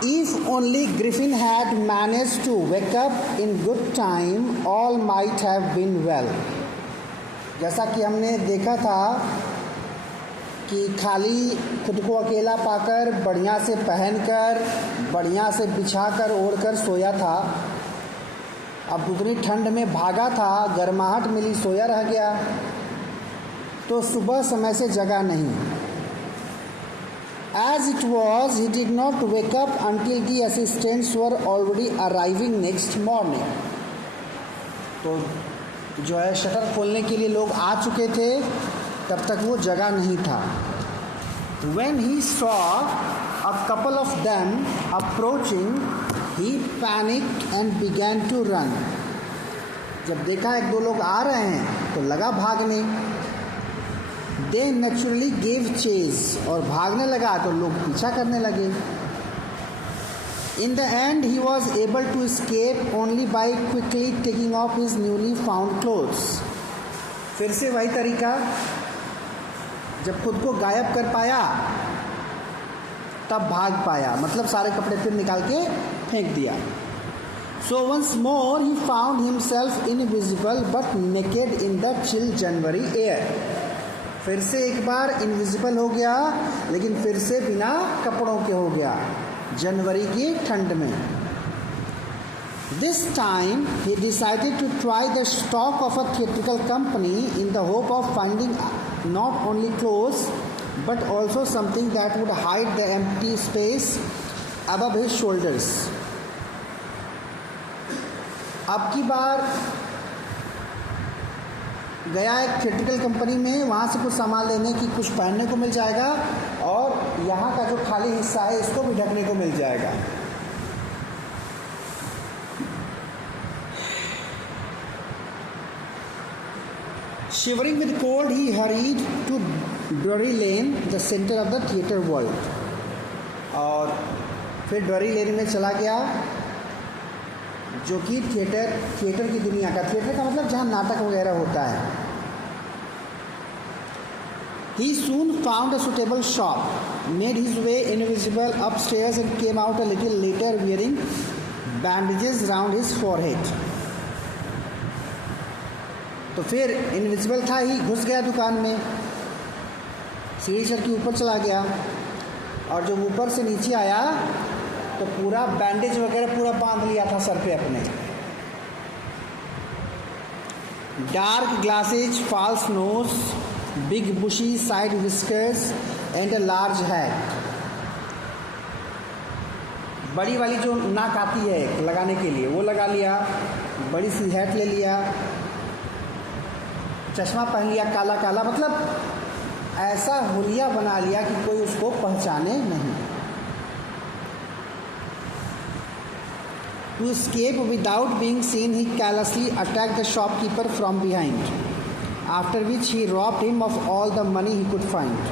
If only Griffin had managed to wake up in good time, all might have been well. जैसा कि हमने देखा था कि खाली खुद को अकेला पाकर बढ़िया से पहनकर बढ़िया से बिछाकर ओढ़कर सोया था, अब उतनी ठंड में भागा था, गर्माहट मिली, सोया रह गया, तो सुबह समय से जगा नहीं. As it was, he did not wake up until the assistants were already arriving next morning. तो जो है शटर खोलने के लिए लोग आ चुके थे, तब तक वो जगा नहीं था. When he saw a couple of them approaching, he panicked and began to run. जब देखा एक दो लोग आ रहे हैं तो लगा भागने. They naturally gave chase, और भागने लगा तो लोग पीछा करने लगे. In the end, he was able to escape only by quickly taking off his newly found clothes. फिर से वही तरीका, जब खुद को गायब कर पाया तब भाग पाया, मतलब सारे कपड़े फिर निकाल के फेंक दिया. So once more he found himself invisible but naked in the chill January air. फिर से एक बार इनविजिबल हो गया, लेकिन फिर से बिना कपड़ों के हो गया जनवरी की ठंड में. This time he decided to try the stock of a theatrical company in the hope of finding not only clothes but also something that would hide the empty space above his shoulders. अब की बार गया एक theatrical company में, वहाँ से कुछ सामान लेने की, कुछ पहनने को मिल जाएगा और यहाँ का जो खाली हिस्सा है इसको भी ढकने को मिल जाएगा. Shivering with cold, he hurried to Drury Lane, the center of the theatre world. और फिर ड्ररी लेन में चला गया, जो कि थिएटर की दुनिया का, थिएटर का मतलब जहाँ नाटक वगैरह होता है. He soon found a suitable shop, made his way invisible upstairs and came out a little later wearing bandages round his forehead. तो फिर इनविजिबल था ही, घुस गया दुकान में, सीढ़ी चढ़ के ऊपर चला गया, और जब ऊपर से नीचे आया तो पूरा बैंडेज वगैरह पूरा बांध लिया था सर पे अपने. Dark glasses, false nose, big bushy side whiskers and a large hat. बड़ी वाली जो नाक आती है लगाने के लिए वो लगा लिया, बड़ी सी हैट ले लिया, चश्मा पहन लिया काला काला, मतलब ऐसा हुलिया बना लिया कि कोई उसको पहचाने नहीं. To escape without being seen, he callously attacked the shopkeeper from behind, after which he robbed him of all the money he could find.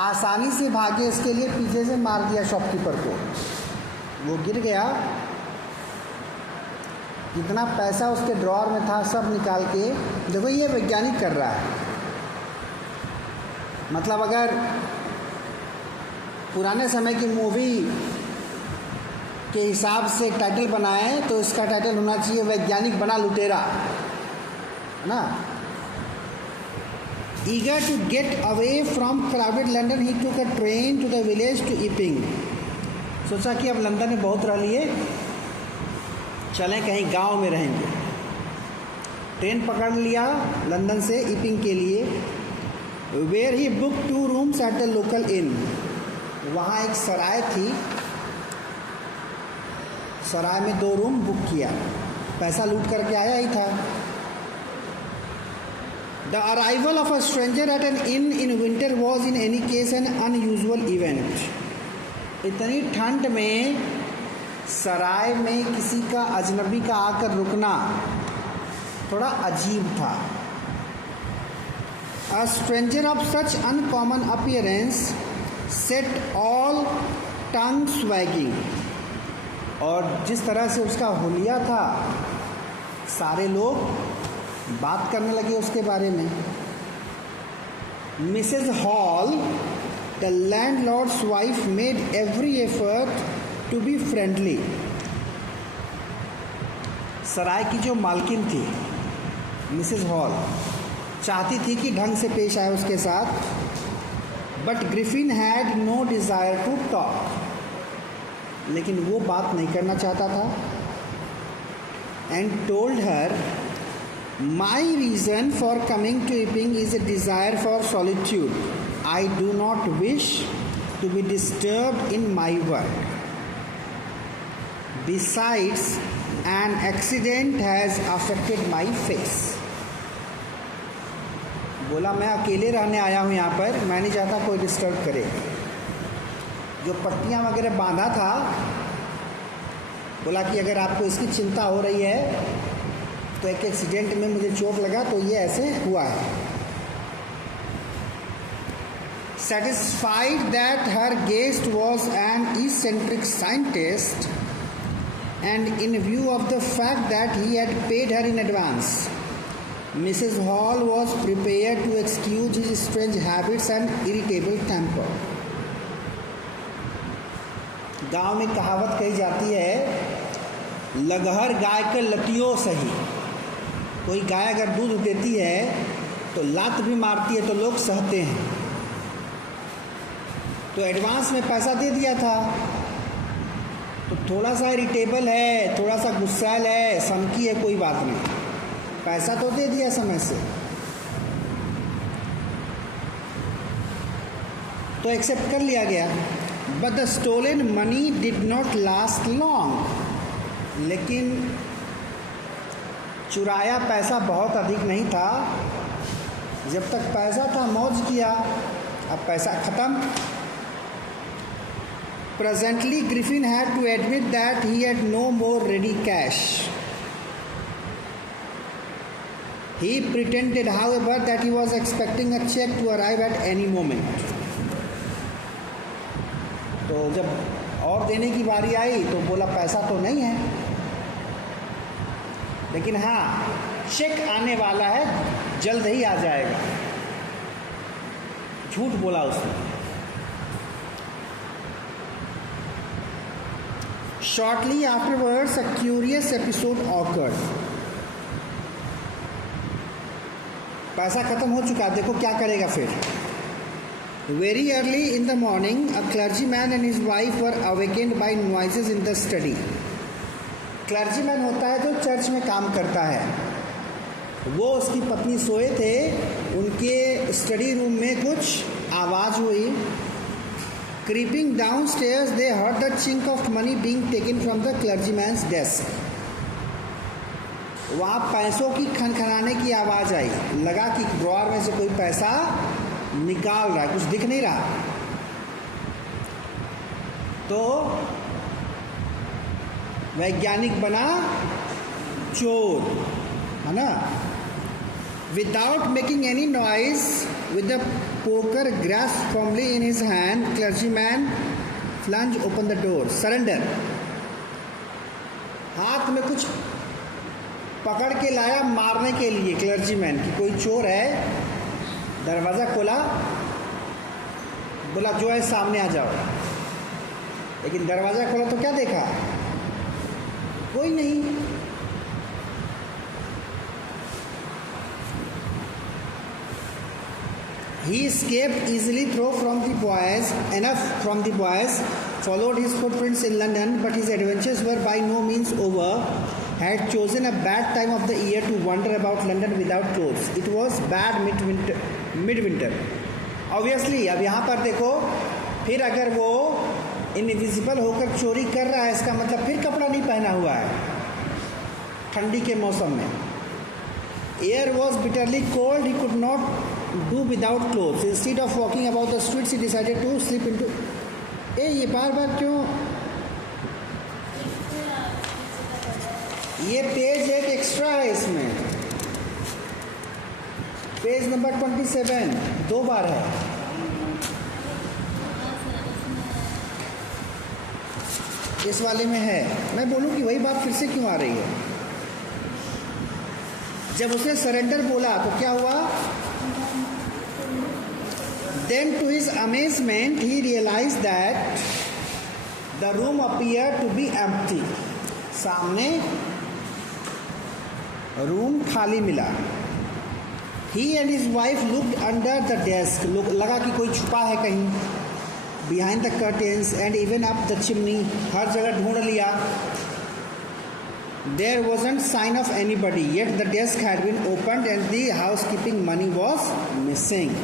आसानी से भागे इसके लिए पीछे से मार दिया शॉपकीपर को, वो गिर गया, जितना पैसा उसके ड्रॉअर में था सब निकाल के. देखो ये वैज्ञानिक कर रहा है, मतलब अगर पुराने समय की मूवी के हिसाब से टाइटल बनाए तो इसका टाइटल होना चाहिए वैज्ञानिक बना लुटेरा, है ना. Eager to get away from crowded London, he took a train to the village to Epping. सोचा कि अब लंदन में बहुत रह लिए, चलें कहीं गांव में रहेंगे. ट्रेन पकड़ लिया लंदन से ईपिंग के लिए, where he booked 2 rooms at the local inn. वहाँ एक सराय थी, सराय में 2 रूम बुक किया, पैसा लूट करके आया ही था. The arrival of a stranger at an inn in winter was in any case an unusual event. इतनी ठंड में सराय में किसी का अजनबी का आकर रुकना थोड़ा अजीब था. A stranger of such uncommon appearance set all tongues wagging. और जिस तरह से उसका हुलिया था, सारे लोग बात करने लगे उसके बारे में. Mrs Hall the landlord's wife made every effort to be friendly. सराय की जो मालकिन थी मिसेस हॉल चाहती थी कि ढंग से पेश आए उसके साथ, but Griffin had no desire to talk, लेकिन वो बात नहीं करना चाहता था। And told her, my reason for coming to Iping is a desire for solitude. I do not wish to be disturbed in my work. Besides an accident has affected my face. बोला मैं अकेले रहने आया हूँ यहाँ पर, मैं नहीं चाहता कोई डिस्टर्ब करे। जो पट्टियाँ वगैरह बांधा था, बोला कि अगर आपको इसकी चिंता हो रही है तो एक एक्सीडेंट में मुझे चोट लगा तो ये ऐसे हुआ है। Satisfied that her guest was an eccentric scientist and in view of the fact that he had paid her in advance, Mrs. Hall was prepared to excuse his strange habits and irritable temper. गांव में कहावत कही जाती है, लगहर गाय के लटियों सही। कोई गाय अगर दूध देती है तो लात भी मारती है तो लोग सहते हैं। तो एडवांस में पैसा दे दिया था, तो थोड़ा सा इरिटेबल है, थोड़ा सा गुस्सैल है, सनकी है, कोई बात नहीं, पैसा तो दे दिया समय से, तो एक्सेप्ट कर लिया गया। But the stolen money did not last long. लेकिन चुराया पैसा बहुत अधिक नहीं था। जब तक पैसा था मौज किया, अब पैसा ख़त्म। Presently, Griffin had to admit that he had no more ready cash. He pretended, however, that he was expecting a check to arrive at any moment. तो जब और देने की बारी आई तो बोला पैसा तो नहीं है, लेकिन हाँ चेक आने वाला है, जल्द ही आ जाएगा। झूठ बोला उसने। Shortly afterwards, a curious episode occurred. पैसा खत्म हो चुका, देखो क्या करेगा फिर। Very early in the morning, a clergyman and his wife were awakened by noises in the study. Clergyman होता है जो चर्च में काम करता है, वो उसकी पत्नी सोए थे, उनके स्टडी रूम में कुछ आवाज़ हुई। Creeping downstairs, they heard the chink of money being taken from the clergyman's desk. वहाँ पैसों की खनखनाने की आवाज़ आई। लगा कि ड्रॉअर में से कोई पैसा निकाल रहा है, कुछ दिख नहीं रहा। तो वैज्ञानिक बना चोर, है ना। Without making any noise, with the poker grasped firmly in his hand, clergyman plunged open the door. Surrender. हाथ में कुछ पकड़ के लाया मारने के लिए क्लर्जीमैन कि कोई चोर है। दरवाज़ा खोला, बोला जो है सामने आ जाओ। लेकिन दरवाज़ा खोला तो क्या देखा, कोई नहीं। He escaped easily enough from the boys, followed his footprints in London, but his adventures were by no means over. Had chosen a bad time of the year to wander about London without clothes. It was bad midwinter. Obviously, अब यहाँ पर देखो, फिर अगर वो invisible होकर चोरी कर रहा है, इसका मतलब फिर कपड़ा नहीं पहना हुआ है ठंडी के मौसम में। Air was bitterly cold. He could not do without clothes. Instead of walking about the streets, he decided to slip into. ये बार बार क्यों? ये पेज एक एक्स्ट्रा है इसमें, पेज नंबर 27 दो बार है। इस वाले में है। मैं बोलूँ कि वही बात फिर से क्यों आ रही है? जब उसने सरेंडर बोला तो क्या हुआ? Then to his amazement he realized that the room appeared to be empty. सामने रूम खाली मिला. He and his wife looked under the desk. लगा कि कोई छुपा है कहीं. Behind the curtains and even up the chimney. हर जगह ढूंढ लिया. There wasn't sign of anybody. Yet the desk had been opened and the housekeeping money was missing.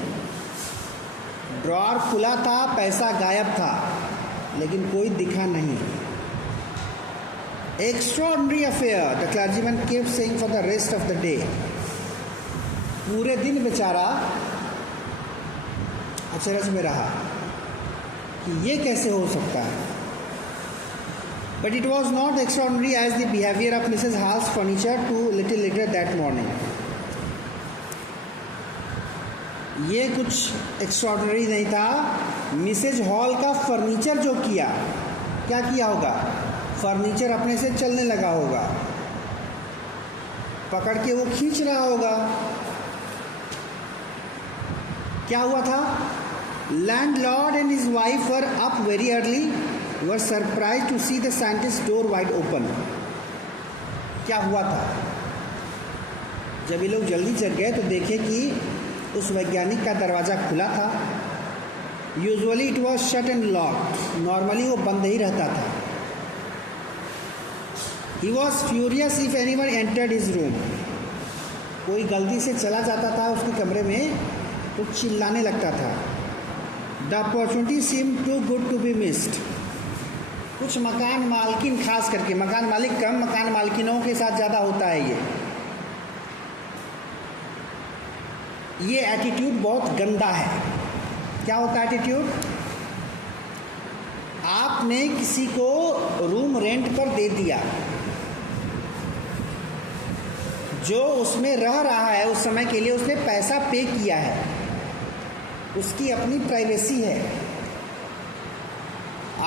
Drawer खुला था, पैसा गायब था, लेकिन कोई दिखा नहीं. Extraordinary affair, the clergyman kept saying for the rest of the day. पूरे दिन बेचारा अचरज में रहा कि ये कैसे हो सकता है. But it was not extraordinary as the behavior of Mrs. Hall's furniture too little later that morning. ये कुछ एक्स्ट्रॉर्डनरी नहीं था. मिसेज हॉल का फर्नीचर जो किया, क्या किया होगा? फर्नीचर अपने से चलने लगा होगा, पकड़ के वो खींच रहा होगा. क्या हुआ था? Landlord and his wife were up very early, were surprise to see the scientist door wide open. क्या हुआ था? जब ये लोग जल्दी जग गए तो देखे कि उस वैज्ञानिक का दरवाज़ा खुला था. Usually it was shut and locked. Normally वो बंद ही रहता था. He was furious if anyone entered his room. कोई गलती से चला जाता था उसके कमरे में तो चिल्लाने लगता था. The opportunity seem too good to be missed. कुछ मकान मालकिन, खास करके मकान मालिक कम, मकान मालकिनों के साथ ज़्यादा होता है ये एटीट्यूड बहुत गंदा है. क्या होता है एटीट्यूड? आपने किसी को रूम रेंट पर दे दिया, जो उसमें रह रहा है उस समय के लिए उसने पैसा पे किया है, उसकी अपनी प्राइवेसी है.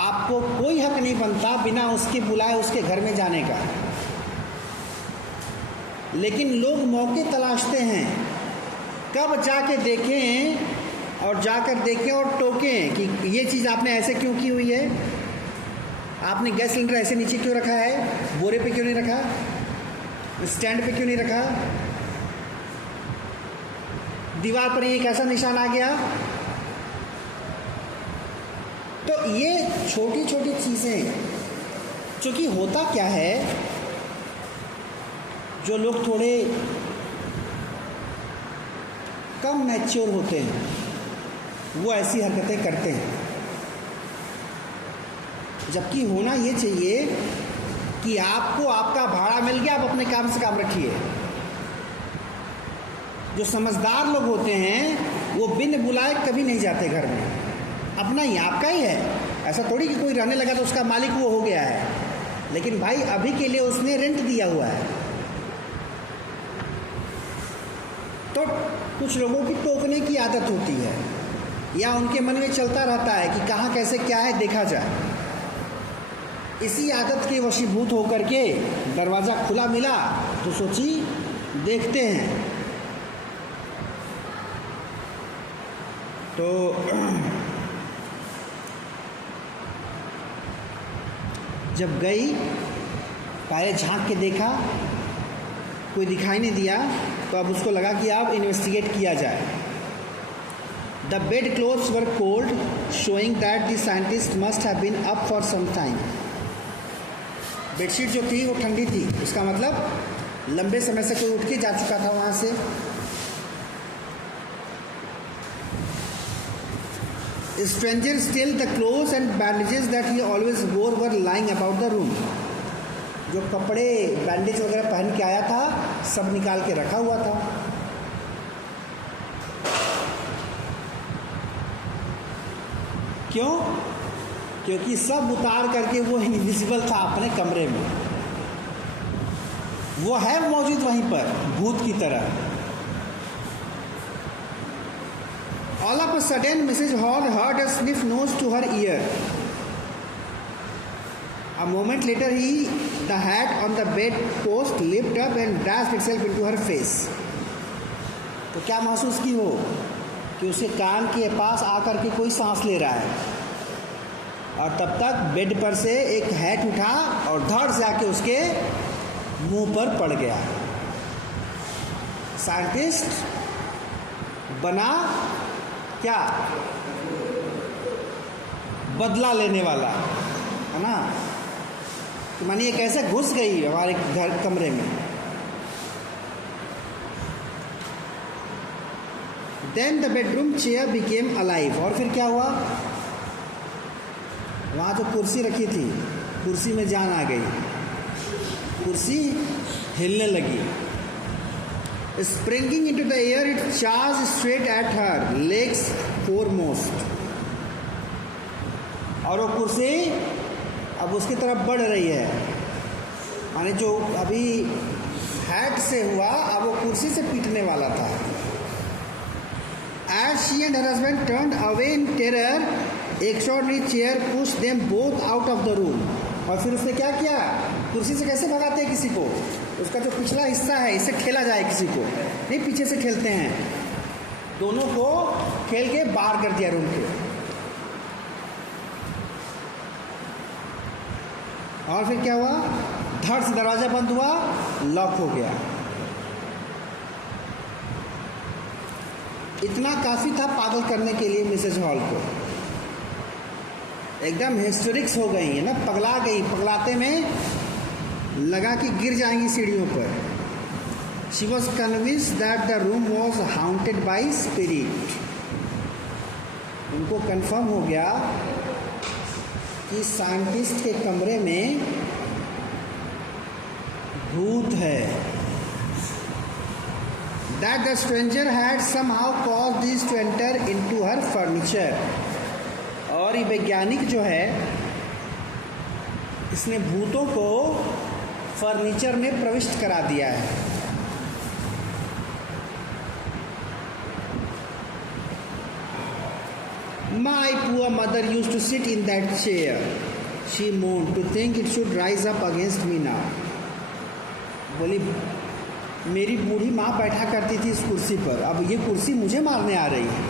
आपको कोई हक नहीं बनता बिना उसके बुलाए उसके घर में जाने का. लेकिन लोग मौके तलाशते हैं, कब जाके देखें और जाकर देखें और टोकें कि ये चीज़ आपने ऐसे क्यों की हुई है, आपने गैस सिलेंडर ऐसे नीचे क्यों रखा है, बोरे पे क्यों नहीं रखा, स्टैंड पे क्यों नहीं रखा, दीवार पर एक ऐसा निशान आ गया. तो ये छोटी छोटी चीज़ें, क्योंकि होता क्या है, जो लोग थोड़े कम मैच्योर होते हैं वो ऐसी हरकतें करते हैं. जबकि होना ये चाहिए कि आपको आपका भाड़ा मिल गया, आप अपने काम से काम रखिए. जो समझदार लोग होते हैं वो बिन बुलाए कभी नहीं जाते घर में. अपना ही, आपका ही है. ऐसा थोड़ी कि कोई रहने लगा तो उसका मालिक वो हो गया है. लेकिन भाई अभी के लिए उसने रेंट दिया हुआ है. तो कुछ लोगों की टोकने की आदत होती है, या उनके मन में चलता रहता है कि कहाँ कैसे क्या है देखा जाए. इसी आदत के वशीभूत होकर के दरवाज़ा खुला मिला तो सोची देखते हैं. तो जब गई, पहले झांक के देखा, कोई दिखाई नहीं दिया, तो अब उसको लगा कि अब इन्वेस्टिगेट किया जाए. The bed clothes were cold, showing that the scientist must have been up for some time. Bedsheet जो थी वो ठंडी थी, इसका मतलब लंबे समय से कोई उठ के जा चुका था वहाँ से. Stranger still, the clothes and bandages that he always wore were lying about the room. जो कपड़े बैंडेज वगैरह पहन के आया था सब निकाल के रखा हुआ था. क्यों? क्योंकि सब उतार करके वो इनविजिबल था अपने कमरे में. वो है मौजूद वहीं पर भूत की तरह. All of a sudden, Mrs. Hall heard a sniff nose to her ear. A moment later, the hat on the bed post lifted up and dashed itself into her face. तो क्या महसूस की हो कि उसके कान के पास आकर के कोई सांस ले रहा है, और तब तक बेड पर से एक हैट उठा और धड़ से आके उसके मुंह पर पड़ गया। साइंटिस्ट बना क्या, बदला लेने वाला, है ना। तो मानिए कैसे घुस गई हमारे घर कमरे में। Then the bedroom chair became alive. और फिर क्या हुआ, वहाँ जो कुर्सी रखी थी, कुर्सी में जान आ गई, कुर्सी हिलने लगी। Springing into the air it charge straight at her legs foremost. और वो कुर्सी अब उसकी तरफ बढ़ रही है, माने जो अभी हैट से हुआ अब वो कुर्सी से पीटने वाला था। As she and her husband turned away in terror, extraordinary chair pushed them both out of the room. और फिर उसने क्या किया, कुर्सी से कैसे भगाते हैं किसी को, उसका जो पिछला हिस्सा है इसे खेला जाए, किसी को नहीं पीछे से खेलते हैं, दोनों को खेल के बाहर कर दिया रूम के। और फिर क्या हुआ, धड़ से दरवाजा बंद हुआ, लॉक हो गया। इतना काफ़ी था पागल करने के लिए मिसेज हॉल को। एकदम हिस्टेरिक्स हो गई है ना, पगला गई, पगलाते में लगा कि गिर जाएंगी सीढ़ियों पर। She was convinced that the room was haunted by spirit. उनको कंफर्म हो गया कि साइंटिस्ट के कमरे में भूत है। That the stranger had somehow caused these to enter into her furniture। और ये वैज्ञानिक जो है इसने भूतों को फर्नीचर में प्रविष्ट करा दिया है। My poor mother used to sit in that chair, she moaned, to think it should rise up against me now। बोली मेरी बूढ़ी माँ बैठा करती थी इस कुर्सी पर, अब ये कुर्सी मुझे मारने आ रही है।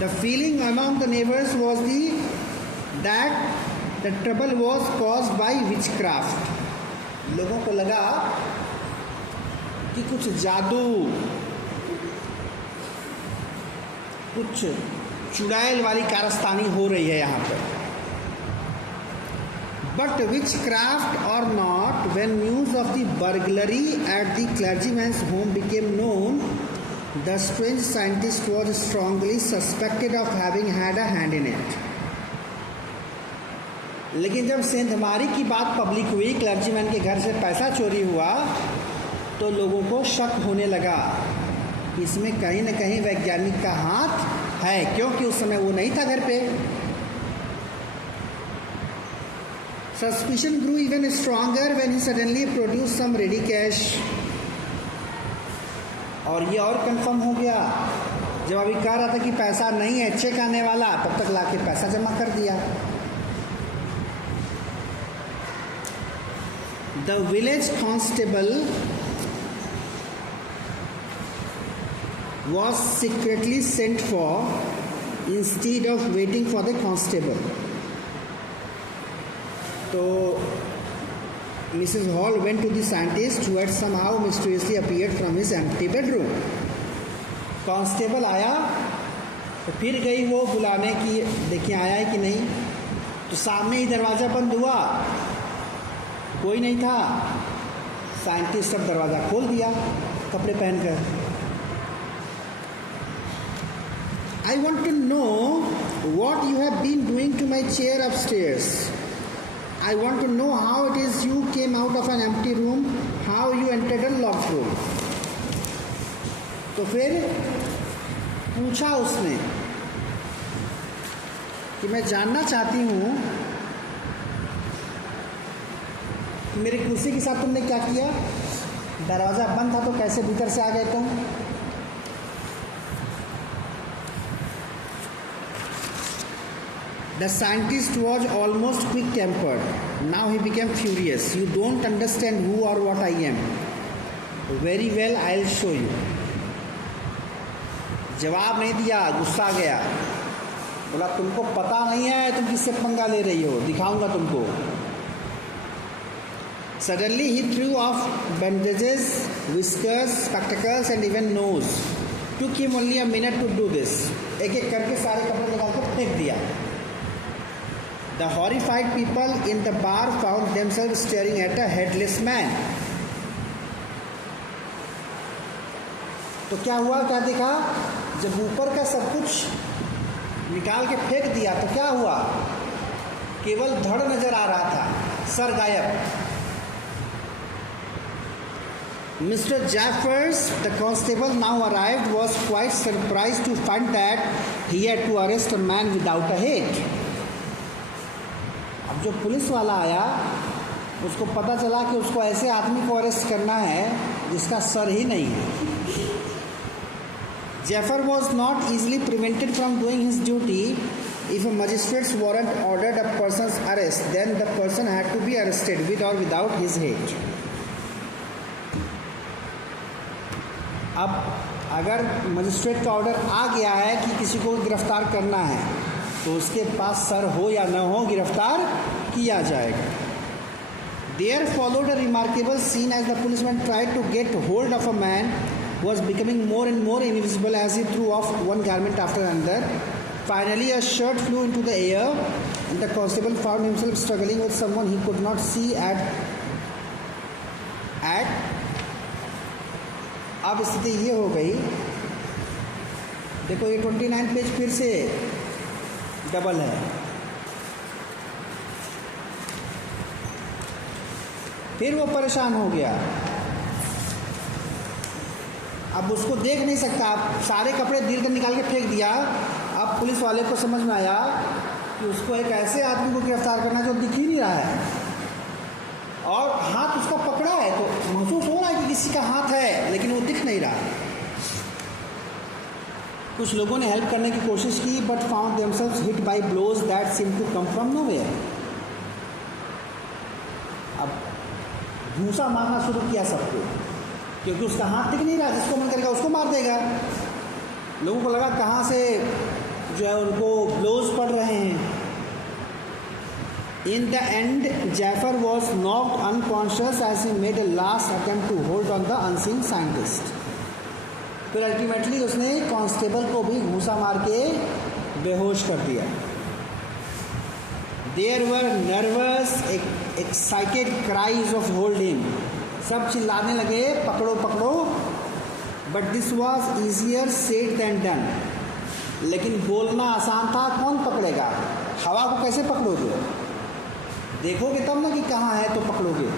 The feeling among the neighbours was that the trouble was caused by witchcraft. लोगों को लगा कि कुछ जादू, कुछ चुड़ैल वाली कारस्तानी हो रही है यहाँ पर। But witchcraft or not, when news of the burglary at the clergyman's home became known, the strange scientist was strongly suspected of having had a hand in it। लेकिन जब सेंधमारी की बात पब्लिक हुई, क्लर्जीमैन के घर से पैसा चोरी हुआ, तो लोगों को शक होने लगा कि इसमें कहीं न कहीं वैज्ञानिक का हाथ है, क्योंकि उस समय वो नहीं था घर पे। Suspicion grew even stronger when he suddenly produced some ready cash। और ये और कंफर्म हो गया जब अभी कह रहा था कि पैसा नहीं है, चेक आने वाला, तब तक लाके पैसा जमा कर दिया। The village constable was secretly sent for instead of waiting for the constable। तो Mrs Hall went to the scientist who had somehow mysteriously appeared from his empty bedroom. Constable आया तो फिर गई वो बुलाने की, देखिए आया है कि नहीं। तो सामने ही दरवाज़ा बंद हुआ, कोई नहीं था। साइंटिस्ट अब दरवाज़ा खोल दिया कपड़े पहनकर। I want to know what you have been doing to my chair upstairs. I want to know how it is you came out of an empty room, how you entered a locked room। तो फिर पूछा उसने कि मैं जानना चाहती हूँ कि मेरी कुर्सी के साथ तुमने क्या किया, दरवाज़ा बंद था तो कैसे भीतर से आ गए तुम। The scientist was almost quick-tempered. Now he became furious. You don't understand who or what I am. Very well, I'll show you। जवाब नहीं दिया, गुस्सा आ गया, बोला तुमको पता नहीं है तुम किससे पंगा ले रही हो, दिखाऊंगा तुमको। Suddenly he threw off bandages, whiskers, spectacles and even nose. Took him only a minute to do this. एक एक करके सारे कपड़े निकाल कर फेंक दिया। The horrified people in the bar found themselves staring at a headless man. तो क्या हुआ, क्या देखा? जब ऊपर का सब कुछ निकाल के फेंक दिया तो क्या हुआ? केवल धड़ नजर आ रहा था, सर गायब। Mr. Jaffers, the constable now arrived, was quite surprised to find that he had to arrest a man without a head. अब जो पुलिस वाला आया उसको पता चला कि उसको ऐसे आदमी को अरेस्ट करना है जिसका सर ही नहीं है। Jaffer was not easily prevented from doing his duty. If a magistrate's warrant ordered a person's arrest, then the person had to be arrested with or without his head. अब अगर magistrate का order आ गया है कि किसी को गिरफ्तार करना है तो उसके पास सर हो या न हो गिरफ्तार किया जाएगा। There followed a remarkable scene as the policeman tried to get hold of a man who was becoming more and more invisible as he threw off one garment after another. Finally, a shirt flew into the air and the constable found himself struggling with someone he could not see at अब स्थिति ये हो गई, देखो ये 29 page फिर से double है। फिर वो परेशान हो गया, अब उसको देख नहीं सकता, अब सारे कपड़े धीरे धीरे निकाल के फेंक दिया। अब पुलिस वाले को समझ में आया कि उसको एक ऐसे आदमी को गिरफ्तार करना जो दिख ही नहीं रहा है और हाथ उसका पकड़ा है, तो महसूस हो रहा है कि किसी का हाथ है लेकिन वो दिख नहीं रहा। कुछ लोगों ने हेल्प करने की कोशिश की but found themselves hit by blows that seem to come from nowhere. अब घूंसा मारना शुरू किया सबको, क्योंकि उसका हाथ दिख नहीं रहा, जिसको मन करेगा उसको मार देगा। लोगों को लगा कहाँ से जो है उनको ब्लोज पड़ रहे हैं। In the end, Jaffer was knocked unconscious as he made a last attempt to hold on the unseen scientist. फिर अल्टीमेटली उसने कांस्टेबल को भी घूंसा मार के बेहोश कर दिया। There were nervous, excited cries of hold him. सब चिल्लाने लगे पकड़ो पकड़ो, but this was easier said than done. लेकिन बोलना आसान था, कौन पकड़ेगा? हवा को कैसे पकड़ोगे? देखोगे तब ना कि कहाँ है तो पकड़ोगे।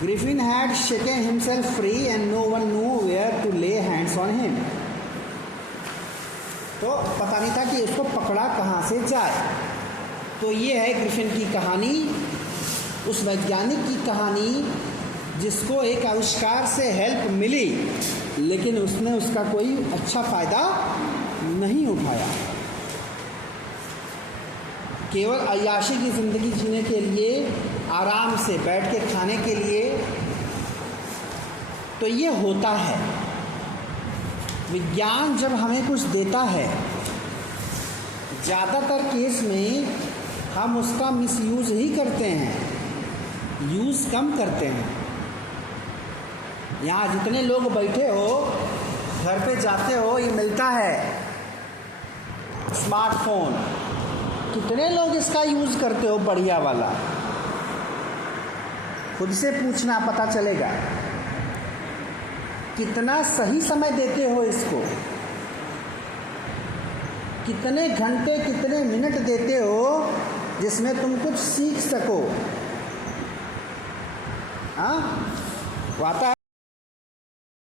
Griffin had shaken himself free and no one knew where to lay hands on him. तो पता नहीं था कि उसको पकड़ा कहाँ से जाए। तो ये है ग्रिफिन की कहानी, उस वैज्ञानिक की कहानी जिसको एक आविष्कार से हेल्प मिली लेकिन उसने उसका कोई अच्छा फ़ायदा नहीं उठाया, केवल अय्याशी की ज़िंदगी जीने के लिए, आराम से बैठ के खाने के लिए। तो ये होता है, विज्ञान जब हमें कुछ देता है ज़्यादातर केस में हम उसका मिसयूज़ ही करते हैं, यूज़ कम करते हैं। यहाँ जितने लोग बैठे हो, घर पे जाते हो, ये मिलता है स्मार्टफोन, कितने लोग इसका यूज़ करते हो बढ़िया वाला? खुद से पूछना, पता चलेगा। कितना सही समय देते हो इसको, कितने घंटे कितने मिनट देते हो जिसमें तुम कुछ सीख सको। हाँ, वो आता है।